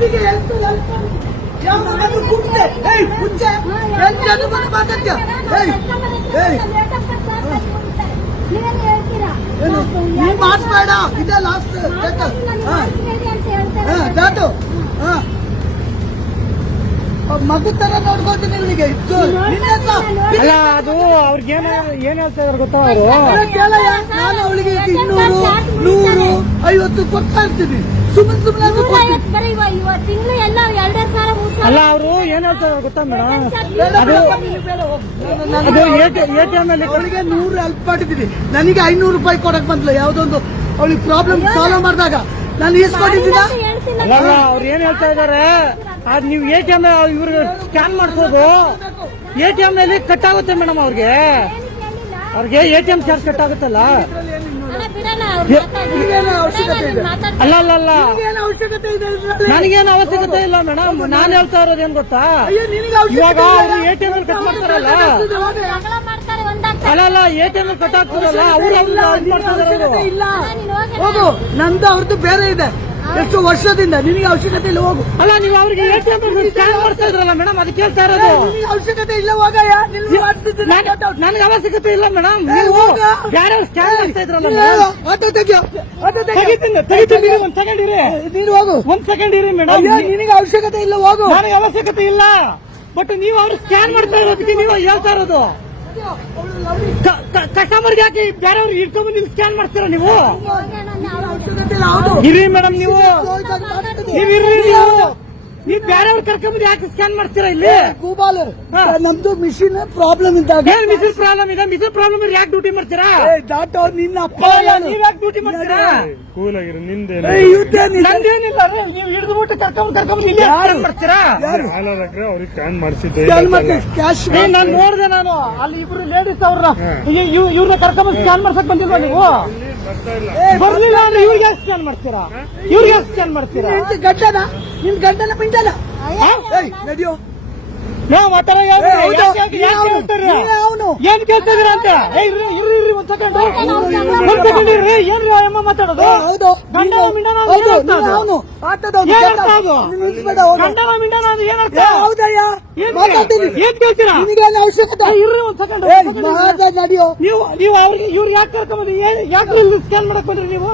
ಅವರಿಗೆ ನೀವು ಇದೆ ಲಾಸ್ಟ್ ಮಗು ತರ ನೋಡ್ಕೊಳ್ತೀನಿ ಅಲ್ಲ ಅದು ಅವ್ರಿಗೆ ಏನ್ ಏನ್ ಹೇಳ್ತಾ ಇದಾರೆ ಗೊತ್ತಾ ಅವರು? ನಾನು ಅವಳಿಗೆ ಇನ್ನೂರು ಐವತ್ತು ಕೊಡ್ತಾ ಇರ್ತೀನಿ. ಸುಮ್ಮನೆ ಸುಮ್ಮನೆ ಅದು ಕೊಡ್ತೀನಿ. ಬರೀ ಇವ ಇವ ತಿಂಗಳು ಎಲ್ಲ ಎರಡೆರಡು ಸಾವಿರ ಮೂರು ಸಾವಿರ ಅಲ್ಲ ಅವರು ಏನ್ ಹೇಳ್ತಾ ಇದಾರೆ ಗೊತ್ತಾ ಮೇಡಮ್ ಅದು ಅದು ಎ ಟಿ ಎಂ ಅಲ್ಲಿ ಅವಳಿಗೆ ನೂರು ಹೆಲ್ಪ್ ಮಾಡಿದ್ದೀನಿ. ನನಗೆ ಐನೂರು ರೂಪಾಯಿ ಕೊಡಕ್ ಬಂದ್ಲು ಯಾವ್ದೊಂದು. ಅವಳಿಗೆ ಪ್ರಾಬ್ಲಮ್ ಸಾಲ್ವ್ ಮಾಡಿದಾಗ. ನಾನು ಈಸ್ಕೊಂಡಿದ್ದೀನ ಅಲ್ಲ ಅವ್ರು ಏನ್ ಹೇಳ್ತಾ ಇದಾರೆ? ಅದ್ ನೀವು ಎ ಟಿ ಎಂ ಇವ್ರಿಗೆ ಸ್ಕ್ಯಾನ್ ಮಾಡಿಸೋದು. ಎ ಟಿ ಎಂ ನಲ್ಲಿ ಕಟ್ ಆಗುತ್ತೆ ಮೇಡಮ್ ಅವ್ರಿಗೆ. ಅವ್ರಿಗೆ A T M charge cut ಆಗುತ್ತಲ್ಲ? ಅವ್ರು ಅವಶ್ಯಕತೆ ಇದೆ? ಅಲ್ಲ ಅಲ್ಲ ಅಲ್ಲ ಏನು ಅವಶ್ಯಕತೆ ಇದೆ ಇದ್ರಲ್ಲಿ? ನನಗೇನು ಅವಶ್ಯಕತೆ ಇಲ್ಲ ಮೇಡಮ್. ನಾನು ಹೇಳ್ತಾ ಇರೋದು ಏನ್ ಗೊತ್ತಾ? ಅಯ್ಯೋ ನಿನಗೆ ಇವಾಗ ಅವಶ್ಯಕತೆ ಅವರು ಇಲ್ಲ. ಎ ಟಿ ಎಂ ಅಲ್ಲಿ ಕಟ್ ಮಾಡ್ತಾರಲ್ಲ ಜಗಳ ಮಾಡ್ತಾರೆ ಒಂದಾಗ್ತಾರೆ. ಅಲ್ಲ ಅಲ್ಲ ಎ ಟಿ ಎಂ ಅಲ್ಲಿ ಕಟ್ ಆಗ್ತಾರಲ್ಲ ಅವ್ರು ಅವ್ರನ್ನ ಮಾಡ್ತಾ ಇದಾರೆ ಅವಶ್ಯಕತೆ ಇಲ್ಲ. ಹೋಗು ನಂದು ಅವ್ರದ್ದು ಬೇರೆ ಇದೆ. ಎಷ್ಟು ವರ್ಷದಿಂದ ನಿನಗೆ ಅವಶ್ಯಕತೆ ಇಲ್ಲ ಹೋಗು. ಅಲ್ಲ ನೀವು ಅವ್ರಿಗೆ ಮಾಡ್ತಾ ಇದ್ರಲ್ಲ ಮೇಡಮ್ ಅದಕ್ಕೆ ಹೇಳ್ತಾ ಇರೋದು. ಅವಶ್ಯಕತೆ ಇಲ್ಲ ಹೋಗಯ್ಯ ನಿನ್ಗೆ ಅವಶ್ಯಕತೆ ಇಲ್ಲ ಮೇಡಮ್ ನೀವು ಹೋಗ. ಯಾರು ಸ್ಕ್ಯಾನ್ ಮಾಡ್ತಾ ಇದ್ರಲ್ಲ ಹೋಗು. ಆಟೋ ತೆಗಿಯೋ. ಆಟೋ ತೆಗಿತೀನಿ ತೆಗಿತೀನಿ ಒಂದ್ ಸೆಕೆಂಡ್ ಇರಿ. ನೀನು ಹೋಗು. ಒಂದ್ ಸೆಕೆಂಡ್ ಇರಿ ಮೇಡಮ್ ನಿನಗೆ ಅವಶ್ಯಕತೆ ಇಲ್ಲ ಹೋಗು. ನನಗೆ ಅವಶ್ಯಕತೆ ಇಲ್ಲ. ಬಟ್ ನೀವು ಅವ್ರು ಸ್ಕ್ಯಾನ್ ಮಾಡ್ತಾ ಇರೋದಕ್ಕೆ ನೀವು ಹೇಳ್ತಾ ಇರೋದು. ಕಸ್ಟಮರ್ಗೆ ಯಾಕೆ ಬೇರೆಯವ್ರಿಗೆ ಇಟ್ಕೊಂಡು ನೀವು ಸ್ಕ್ಯಾನ್ ಮಾಡ್ತೀರಾ ನೀವು? ಇರಿ ಮೇಡಮ್ ನೀವು. ನೀವು ಇರ್ರಿ ನೀವು. ನೀವು ಬೇರೆಯವ್ರು ಕರ್ಕೊಂಬಂದು ಯಾಕೆ ಸ್ಕ್ಯಾನ್ ಮಾಡ್ತೀರಾ ಇಲ್ಲಿ? ಗೂಬಾಲರ್ ಹಾ. ನಮ್ದು ಮಿಷಿನ್ ಪ್ರಾಬ್ಲಮ್ ಇದ್ದಾಗ ಏನ್ ಮಿಸಿಲ್ ಪ್ರಾಬ್ಲಮ್ ಇದೆ? ಮಿಸಿಲ್ ಪ್ರಾಬ್ಲಮ್ ಯಾಕೆ ಡ್ಯೂಟಿ ಮಾಡ್ತೀರಾ? ಡಾಟೋ ನಿನ್ನ ಅಪ್ಪ? ನೀವ್ ಯಾಕೆ ಡ್ಯೂಟಿ ಮಾಡ್ತೀರಾ? ಕೂಲ್ ಆಗಿರೋ ಇವ್ರ್ದೇನಿದೆ? ನಂದೇನಿಲ್ಲ ನೀವು ಹಿಡಿದು ಬಿಟ್ಟು ಕರ್ಕೊಂಡ್ ಕರ್ಕೊಂಡ್ ಇಲ್ಲಿ ಯಾರು? ಮಾಡ್ತೀರಾ? ಯಾರು? ಹಾಲಾದ್ರೆ ಅವ್ರಿಗೆ ಸ್ಕ್ಯಾನ್ ಮಾಡಿಸಿದ್ದೆ. ಸ್ಕ್ಯಾನ್ ಮಾಡಿ ಕ್ಯಾಶ್ ನಾನ್ ನೋಡ್ದೆ ನಾನು. ಅಲ್ಲಿ ಇಬ್ರು ಲೇಡೀಸ್ ಅವ್ರ ಇವ್ರನ್ನ ಕರ್ಕೊಂಡ್ ಸ್ಕ್ಯಾನ್ ಮಾಡ್ಸಕ್ ಬಂದಿಲ್ವಾ ನೀವು? ಬರ್ಲಿಲ್ಲ ಅಂದ್ರೆ ಇವ್ರಿಗೆ ಸ್ಕ್ಯಾನ್ ಮಾಡ್ತೀರಾ? ಇವ್ರಿಗೆ ಸ್ಕ್ಯಾನ್ ಮಾಡ್ತೀರಾ? ಗಂಟನ ನಿಮ್ ಗಡ್ಡನ ಏಯ್ ನಡಿಯೋ. ನಾವ್ ಆ ತರ ಏ, ಹೌದು. ನೀನ್ ಅವ್ನು. ನೀನ್ ಏನ್ ಕೇಳ್ತಾ ಇದೀರ ಅಂತ? ಏನ್ ಇರ್ರಿ ಇರ್ರಿ ಇರ್ರಿ ಒಂದ್ ಸೆಕೆಂಡ್. ಒಂದ್ ಸೆಕೆಂಡ್ ಇರ್ರಿ. ಏನ್ರಿ ಅಮ್ಮ ಮಾತಾಡೋದು? ಗಂಡ. ಅರ್ಥ ಅವಶ್ಯಕತೆ? ನಡಿಯೋ. ನೀವು ನೀವು ಅವ್ರಿಗೆ ಇವ್ರು ಯಾಕೆ ಕರ್ಕೊಂಬಂದ್ರಿ ಯಾಕೆ ಇಲ್ಲಿ ಸ್ಕ್ಯಾನ್ ಮಾಡಕ್ ಬಂದ್ರಿ ನೀವು?